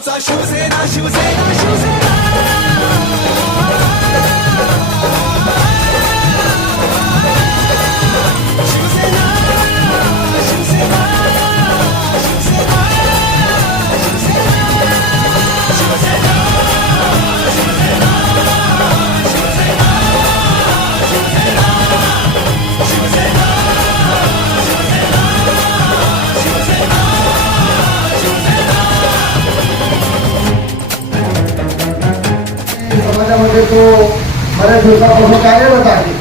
大 suzehna 涩 समाजामध्ये तो बऱ्याच दिवसापासून कार्यरत आहे.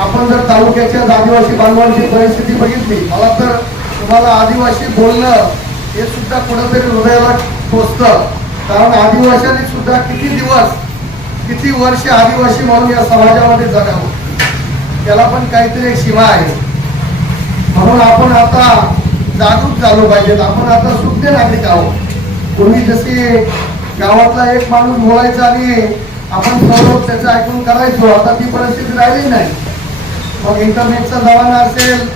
आपण जर तालुक्याच्या आदिवासी बांधवांची परिस्थिती बघितली मला तर तुम्हाला आदिवासी बोलणं हे सुद्धा कुठंतरी हृदयाला टोचतं. कारण आदिवासी सुद्धा किती दिवस किती वर्ष आदिवासी म्हणून या समाजामध्ये जगावं. त्याला पण काहीतरी एक सीमा आहे. म्हणून आपण आता जागरूक झालो पाहिजेत. आपण आता शुद्ध नागरिक आहोत. पूर्वी जशी गावातला एक माणूस बोलायचा आणि आपण सर्व त्याचं ऐकून करायचो. आता ती परिस्थिती राहिली नाही. मग इंटरनेटचा जमाना असेल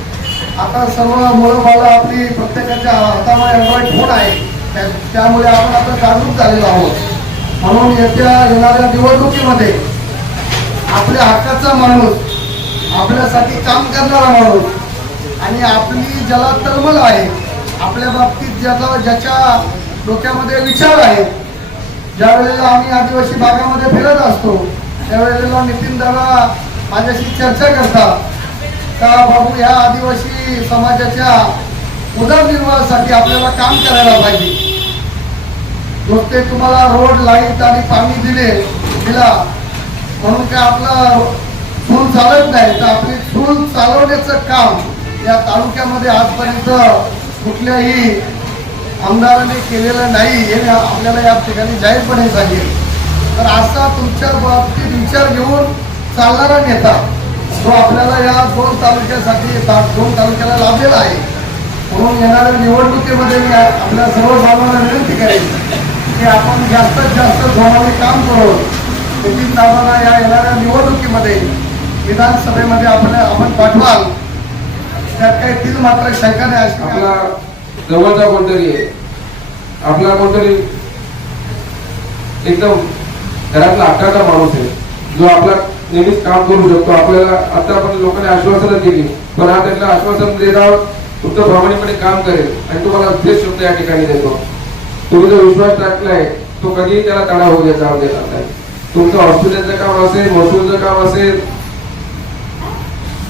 आता सर्व मुलं बाळं आपली प्रत्येकाच्या हातामध्ये अँड्रॉइड फोन आहे. त्या- त्यामुळे आपण आता जागरूक झालेलो आहोत. म्हणून येत्या येणाऱ्या निवडणुकीमध्ये आपल्या हक्काचा माणूस आपल्यासाठी काम करणारा माणूस आणि आपली ज्याला तळमळ आहे आपल्या बाबतीत ज्याचा ज्याच्या डोक्यामध्ये विचार आहे ज्या वेळेला आम्ही आदिवासी भागामध्ये फिरत असतो त्यावेळेला नितीन दादा माझ्याशी चर्चा करतात का बाबू ह्या आदिवासी समाजाच्या उदरनिर्वाहासाठी आपल्याला काम करायला पाहिजे. नुसते तुम्हाला रोड लाइट आणि पाणी दिले दिला. म्हणून काय आपलं चूल चालत नाही. तर आपली चूल चालवण्याचं काम या तालुक्यामध्ये आजपर्यंत कुठल्याही आमदाराने केलेलं नाही हे आपल्याला या ठिकाणी जाहीरपणे सांगेल तर असा तुमच्या बाबतीत विचार घेऊन चालणारा नेता जो आपल्याला या दोन तालुक्यासाठी दोन तालुक्याला लाभलेला आहे म्हणून येणाऱ्या निवडणुकीमध्ये मी आपल्या सर्व भावांना विनंती करेन की आपण जास्तीत जास्त जोमाने काम करून नितीन दादांना या येणाऱ्या निवडणुकीमध्ये विधानसभेमध्ये आपल्या आपण पाठवाल. त्यात काही तीन मात्र शंका नाही अशी आपला जवळचा कोणतरी आहे. आपला कोणतरी एकदम घरातला हक्काचा माणूस आहे. जो आपला नेहमीच काम करू शकतो. आपल्याला आता आपण लोकांनी आश्वासनं दिली पण हा त्यांना आश्वासन देत आहोत तुमचं प्रामाणिकपणे काम करेल. आणि तुम्हाला तेच शब्द या ठिकाणी देतो. तुम्ही जो विश्वास टाकलाय तो कधीही त्याला तडा होऊ द्यायचा देणार नाही तुमचं हॉस्पिटलचं काम असेल महसूलचं काम असेल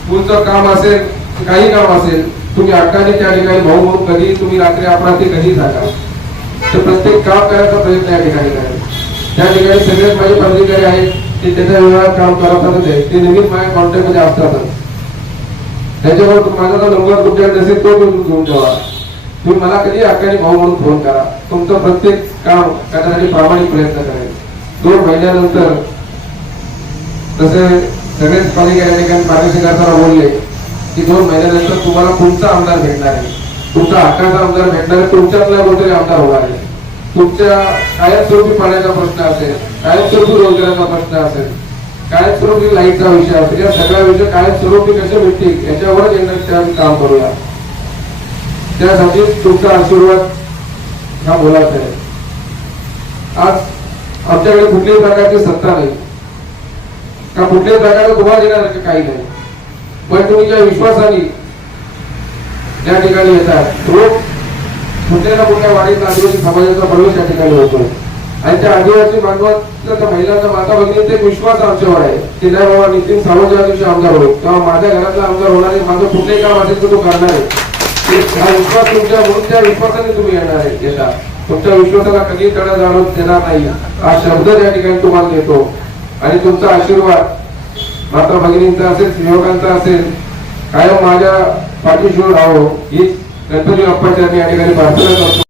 स्कूलचं काम असेल काही काम असेल तुम्ही हक्काने त्या ठिकाणी भाऊ म्हणून कधी तुम्ही रात्री अपरात्री कधी जागा तर प्रत्येक काम करायचा प्रयत्न या ठिकाणी करेल त्या ठिकाणी सगळेच माझे पदाधिकारी आहेत ते त्याच्या व्यवहारात काम करतातच आहे ते नेहमीच माझ्या कॉन्टॅक्टमध्ये असतातच त्याच्यावर माझा जो नंबर तुमच्याकडे नसेल तो तुम्ही घेऊन ठेवा. तुम्ही मला कधी हक्काने भाऊ म्हणून फोन करा. तुमचं प्रत्येक काम करण्यासाठी प्रामाणिक प्रयत्न करेल दोन महिन्यानंतर तसे सगळेच पालिका या ठिकाणी मार्गदर्शन बोलले की दोन महिन्यानंतर तुम्हाला तुमचा आमदार भेटणार आहे. तुमचा हक्काचा आमदार भेटणार आहे तुमच्यातला कोणतरी आमदार होणार आहे. तुमच्या कायमस्वरूपी पाण्याचा प्रश्न असेल कायमस्वरूपी रोजगाराचा प्रश्न असेल कायमस्वरूपी लाईटचा विषय असेल या सगळ्या विषय कायमस्वरूपी कसे भेटतील याच्यावरच येणार काम करूया. त्यासाठी तुमचा आशीर्वाद हा बोलायचा आहे. आज आमच्याकडे कुठल्याही प्रकारची सत्ता नाही. का कुठल्याही प्रकारचं तुम्हाला देण्यासारखं काही नाही. पण तुम्ही ज्या विश्वासाने या ठिकाणी येतात. रोज कुठल्या ना कुठल्या वाडीत आदिवासी समाजाचा प्रवेश या ठिकाणी होतो. आणि त्या आदिवासी बांधवांचा त्या महिलांचा माता भगिनी ते विश्वास आमच्यावर आहे. की नाही बाबा नितीन सावंत ज्या दिवशी आमदार होईल. तेव्हा माझ्या घरातला आमदार होणार आहे माझं कुठलंही काम असेल तर तो करणार आहे. हा विश्वास तुमच्या म्हणून त्या विश्वासाने तुम्ही येणार आहे येता. तुमच्या विश्वासाला कधी तडा जाणून देणार नाही. हा शब्द त्या ठिकाणी तुम्हाला देतो. आणि तुमचा आशीर्वाद माता भगिनींचा असेल सेवकांचा असेल कायम माझ्या पाठीशी राहो हीच गणपती बाप्पाच्या मी या ठिकाणी प्रार्थना करतो.